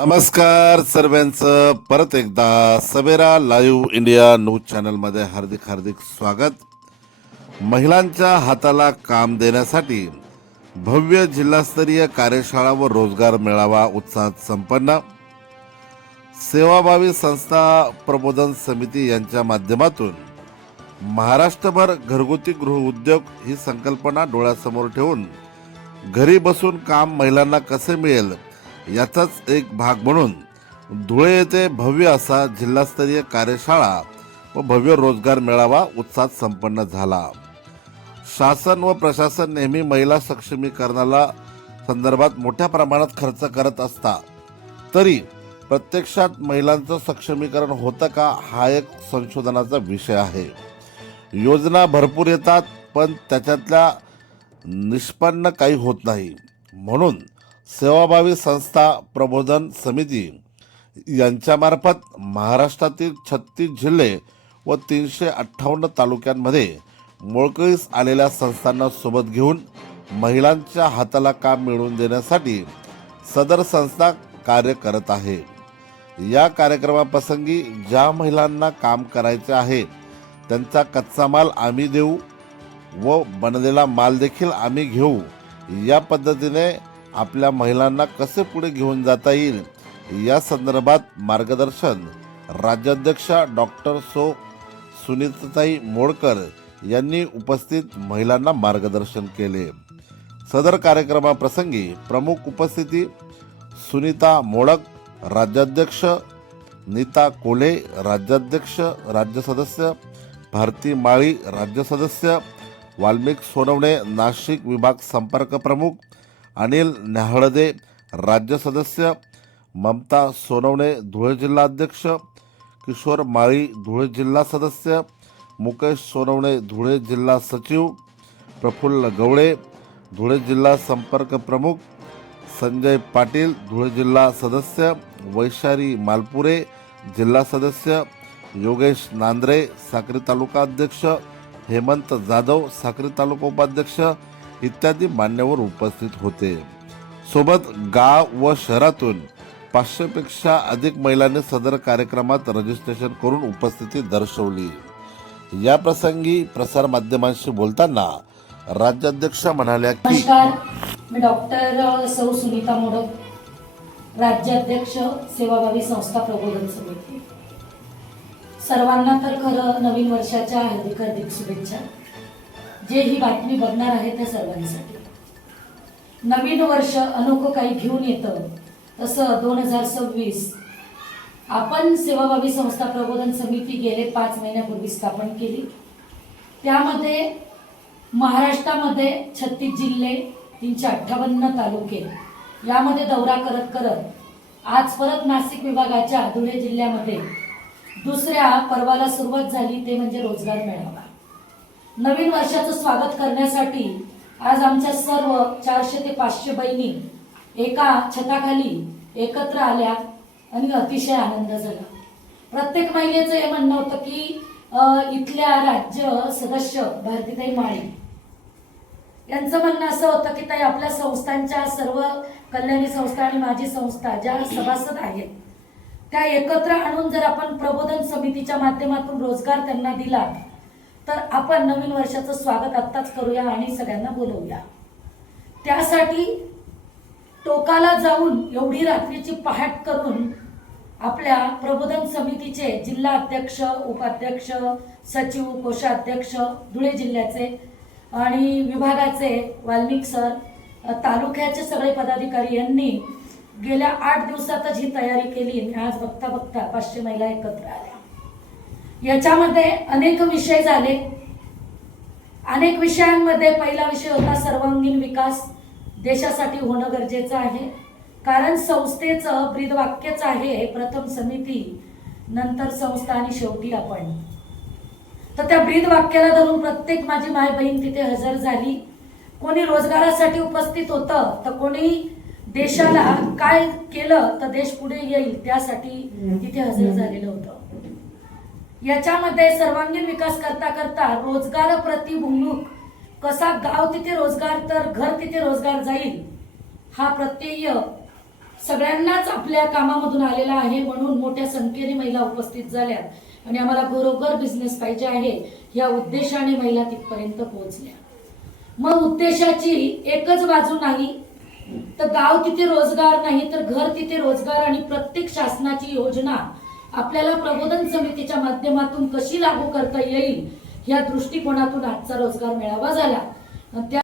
नमस्कार सर्वांचं. परत एकदा सवेरा लाईव्ह इंडिया न्यूज चॅनलमध्ये हार्दिक हार्दिक स्वागत. महिलांच्या हाताला काम देण्यासाठी भव्य जिल्हास्तरीय कार्यशाळा व रोजगार मेळावा उत्साहात संपन्न. सेवाभावी संस्था प्रबोधन समिती यांच्या माध्यमातून महाराष्ट्रभर घरगुती गृहउद्योग ही संकल्पना डोळ्यासमोर ठेवून घरी बसून काम महिलांना कसे मिळेल याचाच एक भाग म्हणून धुळे येथे भव्य असा जिल्हास्तरीय कार्यशाळा व भव्य रोजगार मेळावा उत्साहात संपन्न झाला. शासन व प्रशासन नेहमी महिला सक्षमीकरणाला संदर्भात मोठ्या प्रमाणात खर्च करत असता तरी प्रत्यक्षात महिलांचं सक्षमीकरण होतं का हा एक संशोधनाचा विषय आहे. योजना भरपूर येतात पण त्याच्यातल्या निष्पन्न काही होत नाही. म्हणून सेवाभावी संस्था प्रबोधन समिती यांच्यामार्फत महाराष्ट्रातील छत्तीस जिल्हे व तीनशे अठ्ठावन्न तालुक्यांमध्ये मोळकळीस आलेल्या संस्थांना सोबत घेऊन महिलांच्या हाताला काम मिळवून देण्यासाठी सदर संस्था कार्य करत आहे. या कार्यक्रमाप्रसंगी ज्या महिलांना काम करायचे आहे त्यांचा कच्चा माल आम्ही देऊ व बनलेला माल देखील आम्ही घेऊ या पद्धतीने आपल्या महिलांना कसे पुढे घेऊन जाता येईल या संदर्भात मार्गदर्शन राज्याध्यक्षा डॉक्टर सो सुनीताताई मोडकर यांनी उपस्थित महिलांना मार्गदर्शन केले. सदर कार्यक्रमाप्रसंगी प्रमुख उपस्थिती सुनीता मोडक राज्याध्यक्ष नीता कोल्हे राज्याध्यक्ष राज्य सदस्य भारती माळी राज्य सदस्य वाल्मिक सोनवणे नाशिक विभाग संपर्क प्रमुख अनिल न्याहळदे राज्य सदस्य ममता सोनवणे धुळे जिल्हा अध्यक्ष किशोर माळी धुळे जिल्हा सदस्य मुकेश सोनवणे धुळे जिल्हा सचिव प्रफुल्ल गवळे धुळे जिल्हा संपर्क प्रमुख संजय पाटील धुळे जिल्हा सदस्य वैशाली मालपुरे जिल्हा सदस्य योगेश नांद्रे साक्री तालुका अध्यक्ष हेमंत जाधव साक्री तालुका उपाध्यक्ष इत्यादी मान्यवर उपस्थित होते. सोबत गाव व शहरातून पाचशेपेक्षा अधिक महिलांनी सदर कार्यक्रमात रजिस्ट्रेशन करून उपस्थिती दर्शवली. या प्रसंगी प्रसार माध्यमांशी बोलताना राज्याध्यक्ष म्हणाल्या की नमस्कार. मी डॉक्टर सौ सुनीता मोडक राज्याध्यक्ष सेवाभावी संस्था प्रबोधन समिती. सर्वांना तर खरं नवीन वर्षाच्या हार्दिक हार्दिक शुभेच्छा. जे ही बातमी बघणार आहे त्या सर्वांसाठी. नवीन वर्ष अनोखं काही घेऊन येतं तसं दोन हजार सव्वीस. आपण सेवाभावी संस्था प्रबोधन समिती गेले पाच महिन्यापूर्वी स्थापन केली. त्यामध्ये महाराष्ट्रामध्ये छत्तीस जिल्हे तीनशे अठ्ठावन्न तालुके. यामध्ये दौरा करत करत आज परत नाशिक विभागाच्या धुळे जिल्ह्यामध्ये दुसऱ्या पर्वाला सुरुवात झाली ते म्हणजे रोजगार मेळावा. नवीन वर्षाचं स्वागत करण्यासाठी आज आमच्या सर्व चारशे ते पाचशे बहिणी एका छताखाली एकत्र आल्या आणि अतिशय आनंद झाला. प्रत्येक महिलेचं हे म्हणणं होतं की इथल्या राज्य सदस्य भारतीताई माळी. यांचं म्हणणं असं होतं की ताई आपल्या संस्थांच्या सर्व कल्याणी संस्था आणि माझी संस्था ज्या सभासद आहेत त्या एकत्र आणून जर आपण प्रबोधन समितीच्या माध्यमातून रोजगार त्यांना दिला तर आपण नवीन वर्षाचं स्वागत आत्ताच करूया आणि सगळ्यांना बोलवूया. त्यासाठी टोकाला जाऊन एवढी रात्रीची पहाट करून आपल्या प्रबोधन समितीचे जिल्हा अध्यक्ष उपाध्यक्ष सचिव कोषाध्यक्ष धुळे जिल्ह्याचे आणि विभागाचे वाल्मिक सर तालुक्याचे सगळे पदाधिकारी यांनी गेल्या आठ दिवसातच ही तयारी केली आणि आज बघता बघता पाचशे महिला एकत्र आल्या. याच्यामध्ये अनेक विषय झाले. अनेक विषयांमध्ये पहिला विषय होता सर्वांगीण विकास. देशासाठी होणं गरजेचं आहे. कारण संस्थेचं ब्रीदवाक्यच आहे प्रथम समिती नंतर संस्था आणि शेवटी आपण. तर त्या ब्रीद वाक्याला धरून प्रत्येक माझी माय बहीण तिथे हजर झाली. कोणी रोजगारासाठी उपस्थित होतं तर कोणी देशाला काय केलं तर देश पुढे येईल त्यासाठी तिथे हजर झालेलं होतं. याच्यामध्ये सर्वांगीण विकास करता करता रोजगार प्रतिभूमुख कसा गाव तिथे रोजगार तर घर तिथे रोजगार जाईल हा प्रत्यय सगळ्यांनाच आपल्या कामामधून आलेला आहे म्हणून मोठ्या संख्येने महिला उपस्थित झाल्या. आणि आम्हाला घरोघर बिझनेस पाहिजे आहे या उद्देशाने महिला तिथपर्यंत पोहोचल्या. मग उद्देशाची एकच बाजू नाही तर गाव तिथे रोजगार नाही तर घर तिथे रोजगार आणि प्रत्येक शासनाची योजना आपल्याला प्रबोधन समितीच्या माध्यमातून कशी लागू करता येईल या दृष्टिकोनातून आजचा रोजगार मेळावा झाला. त्या